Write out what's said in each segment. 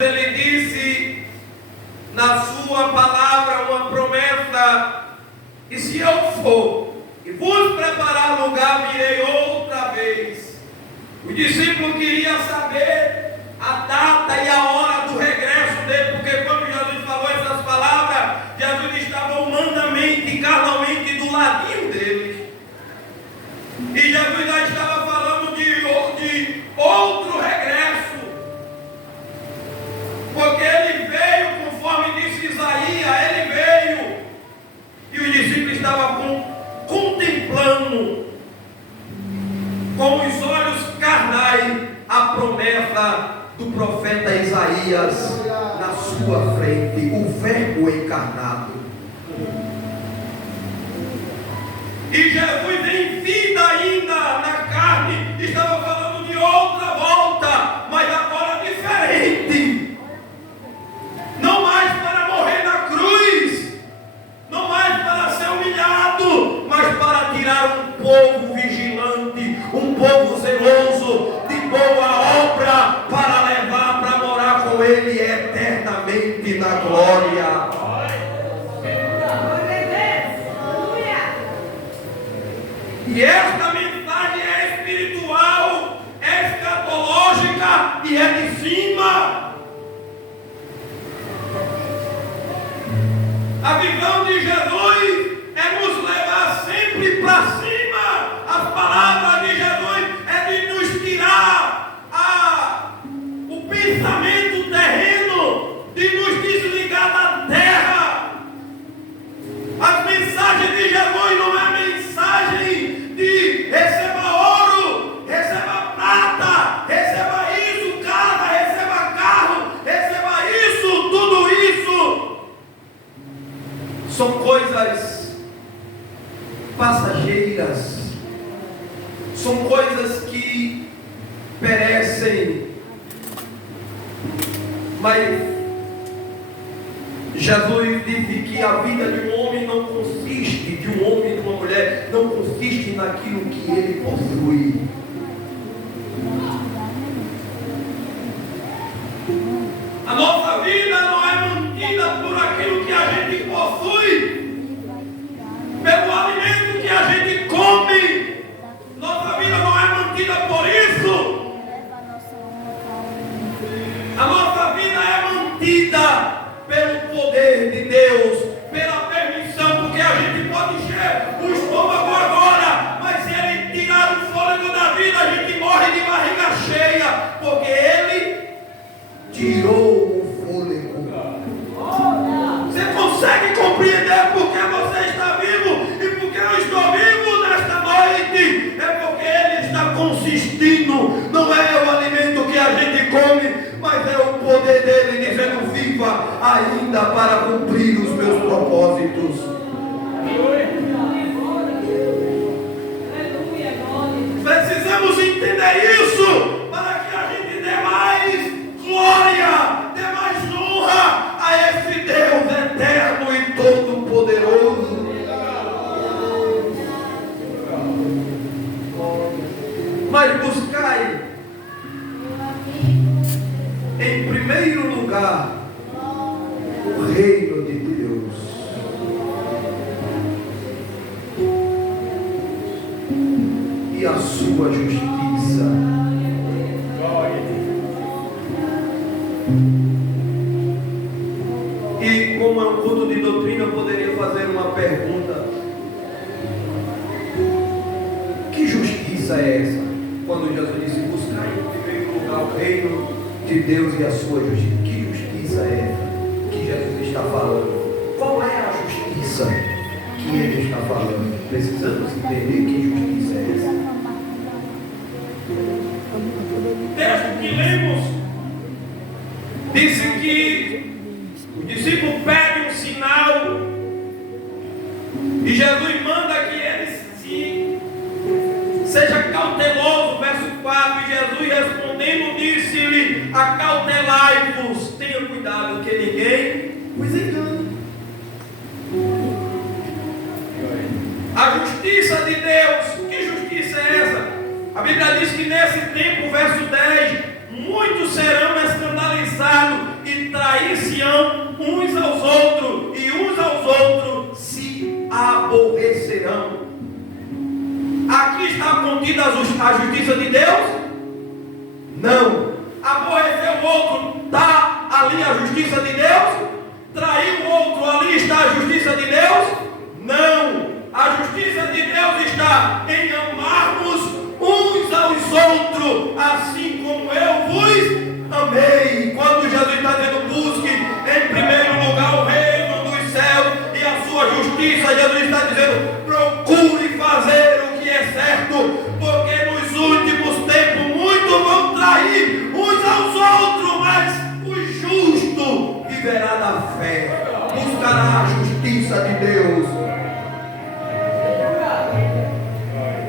Ele disse na sua palavra uma promessa: e se eu for e vos preparar lugar, virei outra vez. O discípulo queria saber a data e a hora do regresso dele, porque quando Jesus falou essas palavras, Jesus estava humanamente e carnalmente do ladinho dele, e Jesus já estava falando de outro regresso, porque ele veio, conforme disse Isaías, ele veio, e o discípulo estava contemplando com os olhos carnais a promessa do profeta Isaías na sua frente, o verbo encarnado. E Jesus em vida ainda na carne estava falando de outra volta, mas agora diferente. Não mais para morrer na cruz, não mais para ser humilhado, mas para tirar um povo vigilante, um povo zeloso, de boa obra, para levar para morar com ele eternamente na glória. E esta mensagem é espiritual, é escatológica e é de cima. A visão de Jesus é nos levar sempre para cima. As palavras de Jesus é de nos tirar o pensamento terreno, de nos desligar da terra. As mensagens de Jesus não é mensagem de receba ouro, receba prata, receba isso, casa, receba carro, receba isso, tudo isso. São coisas passageiras, são coisas que perecem, mas Jesus disse que a vida de um homem não consiste, de um homem e de uma mulher, não consiste naquilo que ele possui. A nossa vida não é mantida por aquilo que a gente possui, pelo alimento que a gente come. Nossa vida não é mantida por isso. A nossa vida é mantida pelo poder de Deus, pela permissão, porque a gente pode encher o estômago agora, mas se ele tirar o fôlego da vida, a gente morre de barriga cheia, porque ele tirou o fôlego. Você consegue compreender por que você está vivo e por que eu estou vivo nesta noite? É porque ele está consistindo, não é o alimento que a gente come, mas é o poder dele dizendo: viva ainda para cumprir os meus propósitos. Precisamos entender isso para que a gente dê mais glória, dê mais honra a esse Deus eterno e todo-poderoso. Mas buscai em primeiro lugar o reino de Deus e a sua justiça. E como é um culto de doutrina, eu poderia fazer uma pergunta: que justiça é essa? Quando Jesus disse: buscai em primeiro lugar o reino de Deus e a sua justiça. Que justiça é essa que Jesus está falando? Qual é a justiça que ele está falando? Precisamos entender que justiça é essa. O texto que lemos disse que o discípulo pede um sinal e Jesus manda que ele seja cauteloso. Verso 4: e Jesus respondendo disse-lhe: acautelai-vos, tenha cuidado que ninguém vos engane. A justiça de Deus, que justiça é essa? A Bíblia diz que nesse tempo, verso 10, muitos serão escandalizados amar-se-ão uns aos outros, e uns aos outros se aborrecerão. Aqui está contida a justiça de Deus? Não. Aborrecer o outro, está ali a justiça de Deus? Trair o outro, ali está a justiça de Deus? Não. A justiça de Deus está em amarmos uns aos outros, assim como eu vos amei. Quando Jesus está dizendo, busque em primeiro lugar o reino dos céus e a sua justiça, Jesus está dizendo, procure fazer o que é certo, porque nos últimos tempos muitos vão trair uns aos outros, mas o justo viverá da fé, buscará a justiça de Deus.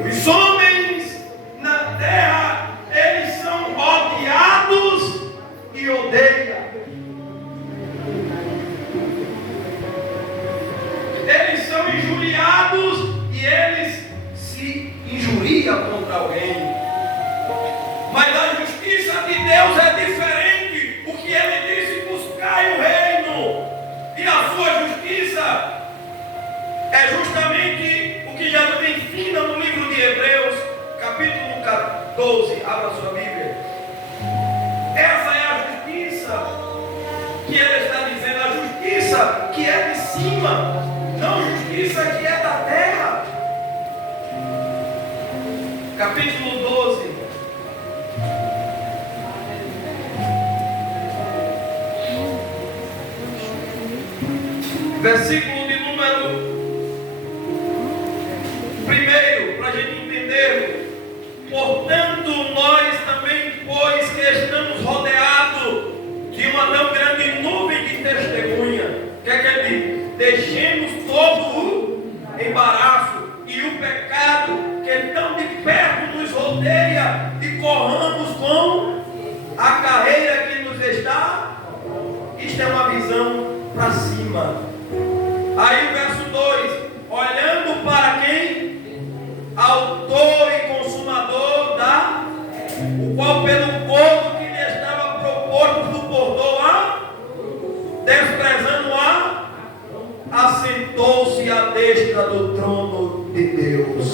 Os homens na terra, eles são odiados e odeiam. Eles são injuriados e eles se injuriam contra alguém. Mas a justiça de Deus é diferente. O que ele disse, buscai o reino, e a sua justiça é justamente o que Jesus ensina no livro de Hebreus, capítulo 14. Abra sua Bíblia. Essa é a justiça que ele está dizendo, a justiça que é de cima, não justiça que é da terra. Capítulo 12. Versículo de número 1, para a gente entender. Portanto, nós também, pois que estamos rodeados de uma tão grande nuvem de testemunha, o que é que ele diz? Deixemos todo o embaraço e o pecado que tão de perto nos rodeia e corramos com a carreira que nos está. Isto é uma visão para cima. Aí o verso 2, olhando para quem? Autor e consumador da, o qual pelo gozo que lhe estava proposto suportou a, desprezando a, assentou-se à destra do trono de Deus.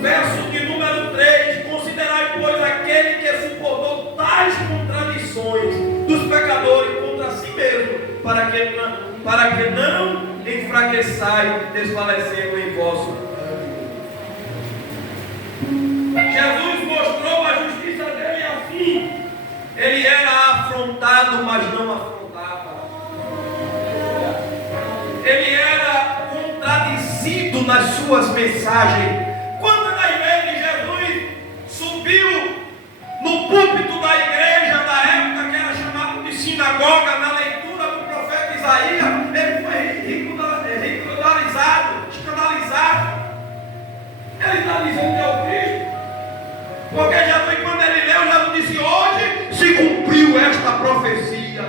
Verso de número 3, considerai, pois, aquele que suportou tais contradições dos pecadores contra si mesmo, para que não enfraqueçai, desfalecendo em vosso ânimo. Jesus mostrou a justiça dele assim. Ele era afrontado, mas não afrontava. Ele era contradizido nas suas mensagens. Quando na igreja Jesus subiu no púlpito da igreja da época, que era chamado de sinagoga, na leitura do profeta Isaías, ele foi ridicularizado, escandalizado. Ele está dizendo que é o Cristo, porque Jesus, quando ele leu, Jesus disse, hoje se cumpriu esta profecia.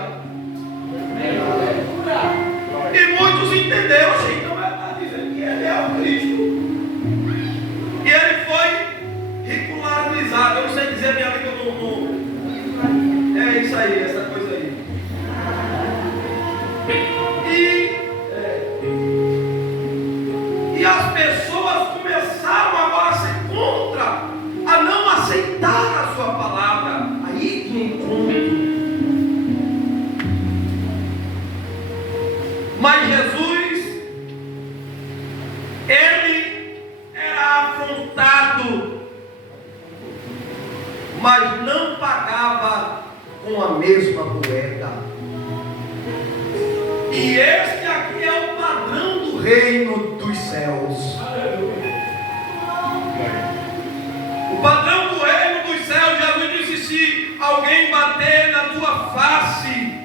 E muitos entenderam, então ele está dizendo que ele é o Cristo. E ele foi ridicularizado. Eu não sei dizer minha língua no. É isso aí, essa coisa aí. E as pessoas começaram agora a ser contra, a não aceitar a sua palavra. Aí que encontro. Mas Jesus, ele era afrontado, mas não pagava com a mesma moeda. E este aqui é o padrão do reino dos céus. O padrão do reino dos céus, Jesus disse, se alguém bater na tua face,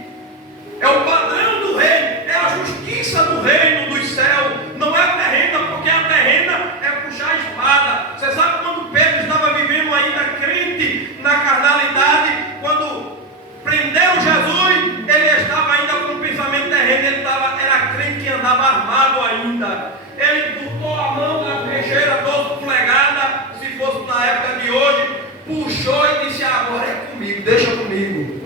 é o padrão do reino, é a justiça do reino dos céus, não é terrena, porque a terrena é puxar a espada. Você sabe quando Pedro estava vivendo ainda crente na carnalidade, quando prenderam Jesus, ele estava ainda com o pensamento terreno, ele era crente que andava armado ainda. Ele botou a mão na trincheira 12 polegadas, se fosse na época de hoje, puxou e disse, agora é comigo, deixa comigo.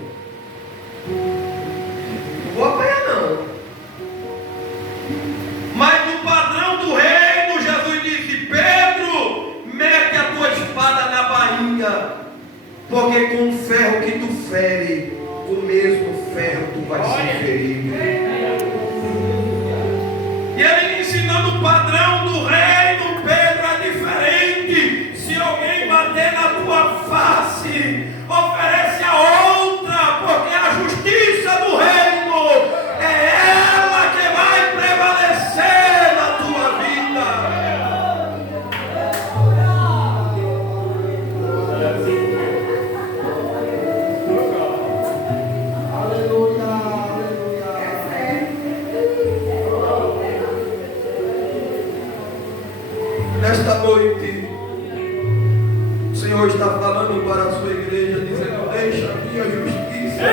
fere, com o mesmo ferro tu vai ser ferido. E ele ensinando o padrão do reino, Pedro, é diferente. Se alguém bater na tua face, oferece a outra, porque a justiça do reino é ela que vai prevalecer na tua vida. Nesta noite, o Senhor está falando para a sua igreja, dizendo: deixa a minha justiça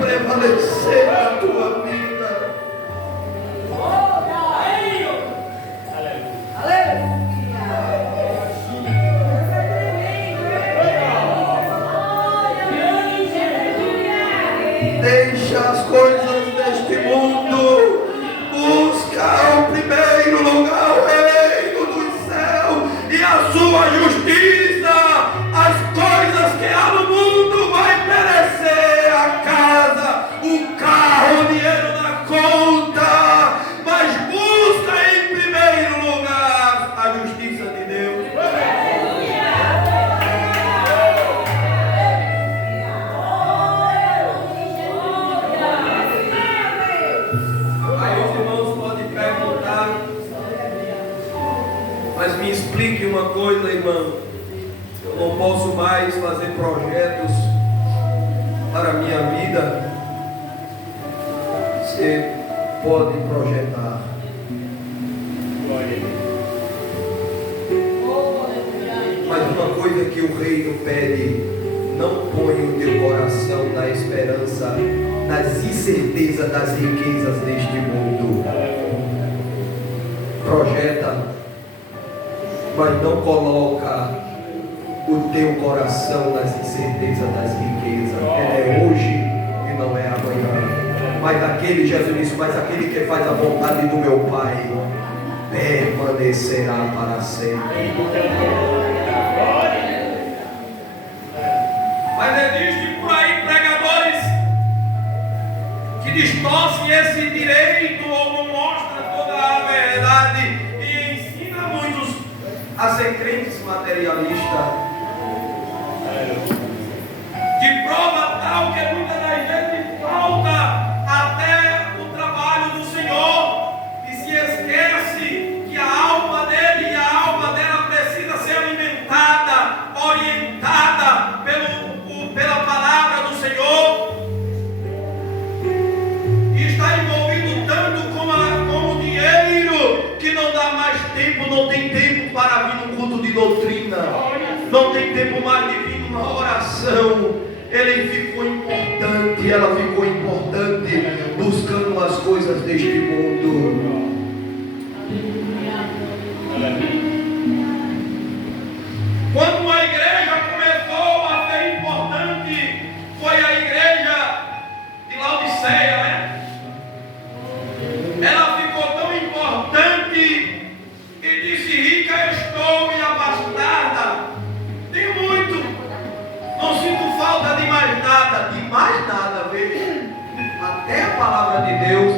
prevalecer na tua vida. Deixa as coisas deste mundo, busca o primeiro lugar, o reino dos céus e a sua justiça. As coisas que há no mundo vai perecer, a casa, o carro, o dinheiro na conta, mas busca em primeiro lugar a justiça de Deus. Aí os irmãos podem perguntar: mas me explique uma coisa, irmão. Eu não posso mais fazer projetos para a minha vida. Você pode projetar. Mas uma coisa que o reino pede: não põe o teu coração na esperança, nas incertezas das riquezas deste mundo. Projeta, mas não coloca o teu coração nas incertezas das riquezas. Ele é hoje e não é amanhã. Mas aquele, Jesus disse, mas aquele que faz a vontade do meu Pai permanecerá para sempre. Mas existem por aí pregadores que distorcem esse direito ou não mostram toda a verdade e ensinam muitos A ser crentes materialistas, de prova tal que muitas das vezes falta até o trabalho do Senhor e se esquece que a alma dele e a alma dela precisa ser alimentada, orientada pela palavra do Senhor, e está envolvido tanto com o dinheiro que não dá mais tempo, não tem tempo para vir no culto de doutrina, não tem tempo mais de vir numa oração. Ele ficou importante, ela ficou importante, buscando as coisas deste mundo. Quando a igreja começou a ser importante, foi a igreja de Laodiceia, né? Ela ficou tão importante e disse: rica estou e abastada, tenho muito, não sinto falta de mais nada, veja. Até a palavra de Deus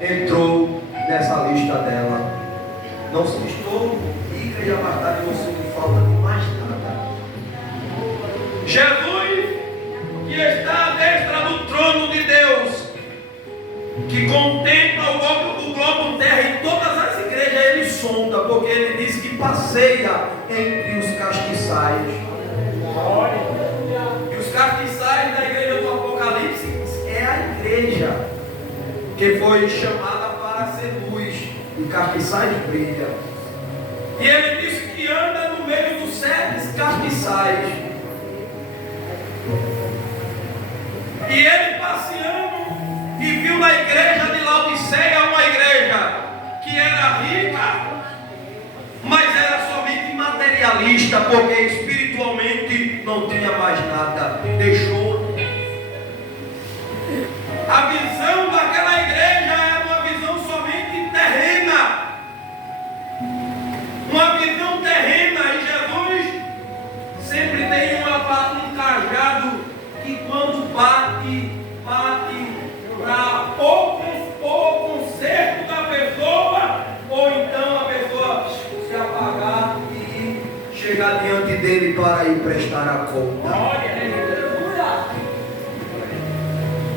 entrou nessa lista dela. Não estou rica e abastada, não sinto falta de mais nada. Jesus, que está à destra do trono de Deus, que contempla o globo terra e todas as igrejas, ele sonda, porque ele diz que passeia entre os castiçais. E os castiçais da igreja do Apocalipse é a igreja que foi chamada para ser luz, e castiçais brilha. E ele disse que anda no meio dos 7 castiçais. E ele passeando e viu na igreja de Laodiceia uma igreja que era rica, mas era somente materialista, porque espiritualmente não tinha mais nada, deixou. A visão daquela igreja era uma visão somente terrena, uma visão terrena, e Jesus sempre tem um para ir prestar a conta.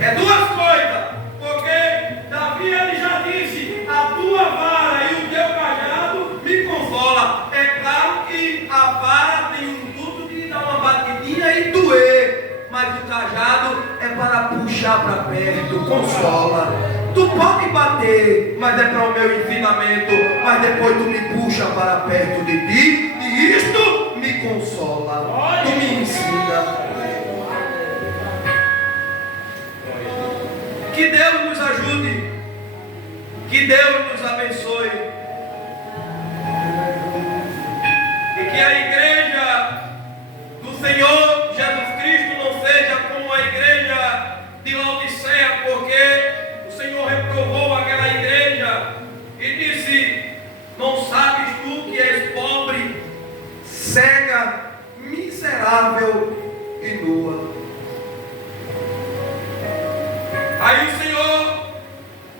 É duas coisas, porque Davi ele já disse: a tua vara e o teu cajado me consola. É claro que a vara tem um intuito de dar uma batidinha e doer, mas o cajado é para puxar para perto, consola. Tu pode bater, mas é para o meu ensinamento, mas depois tu me puxa para perto de ti, e isto me consola, tu me ensina. Que Deus nos ajude, que Deus nos abençoe, e que a igreja do Senhor Jesus Cristo não seja como a igreja de Laodiceia, porque o Senhor reprovou aquela igreja e disse: não sabes tu que és pobre, Cega, miserável e nua. Aí o Senhor,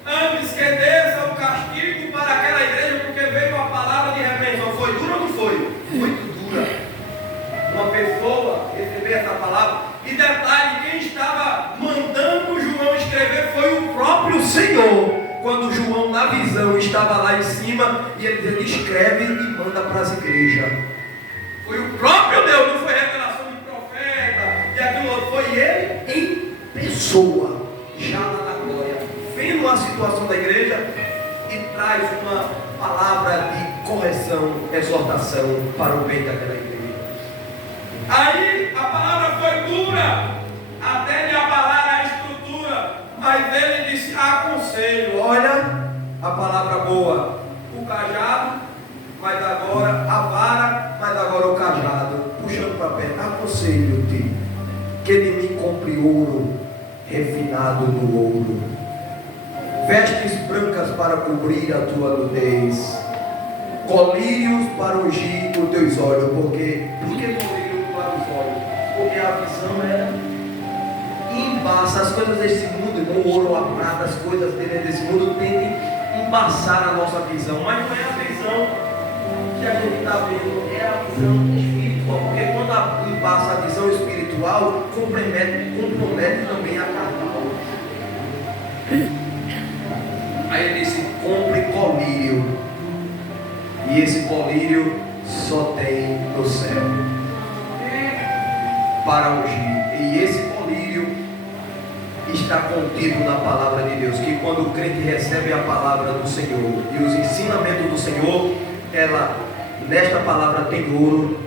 antes que desça o castigo para aquela igreja, porque veio a palavra de repreensão, foi dura ou não foi? Muito dura. Uma pessoa receber essa palavra, e detalhe, quem estava mandando João escrever foi o próprio Senhor. Quando João, na visão, estava lá em cima, e ele escreve e manda para as igrejas. Foi o próprio Deus, não foi revelação de profeta, e aquilo outro, foi ele em pessoa. Já lá na glória, vendo a situação da igreja e traz uma palavra de correção, exortação para o bem daquela igreja. Aí a palavra foi dura, até de abalar a estrutura, mas ele disse: aconselho, olha a palavra boa, o cajado, mas agora a vara, mas agora o cajado, puxando para perto, aconselho-te que de mim compre ouro refinado no ouro, vestes brancas para cobrir a tua nudez, colírios para ungir os teus olhos. Por que colírio para os olhos? Porque a visão é embaça. As coisas desse mundo, o ouro, a prata, as coisas desse mundo tendem a embaçar a nossa visão, mas não é a visão que a gente está vendo, é a visão espiritual, porque quando embaça a visão espiritual, compromete também a carnal. Aí ele disse: compre colírio, e esse colírio só tem no céu para ungir, e esse colírio está contido na palavra de Deus, que quando o crente recebe a palavra do Senhor e os ensinamentos do Senhor, nesta palavra tem ouro,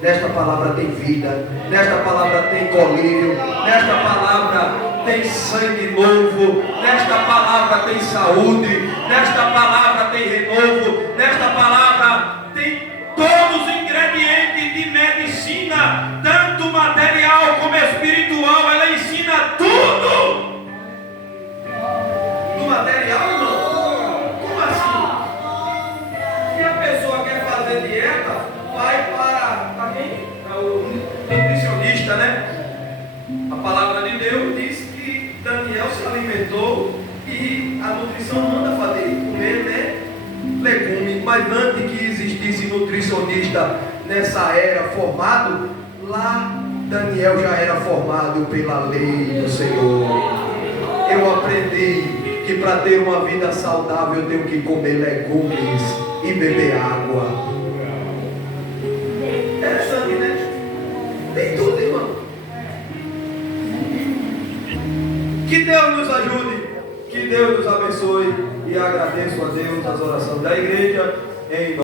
nesta palavra tem vida, nesta palavra tem colírio, nesta palavra tem sangue novo, nesta palavra tem saúde, nesta palavra tem renovo, nesta palavra tem todos os ingredientes de medicina, tanto material como espiritual. Ela ensina tudo. Do material, irmão? Como assim? Se a pessoa quer fazer dieta, vai para quem? Para o nutricionista, né? A palavra de Deus diz que Daniel se alimentou e a nutrição manda fazer comer, né, legumes. Mas antes que existisse nutricionista nessa era formado, lá Daniel já era formado pela lei do Senhor. Eu aprendi que para ter uma vida saudável eu tenho que comer legumes e beber água. Interessante, né? Tem tudo, irmão. Que Deus nos ajude, que Deus nos abençoe, e agradeço a Deus as orações da igreja em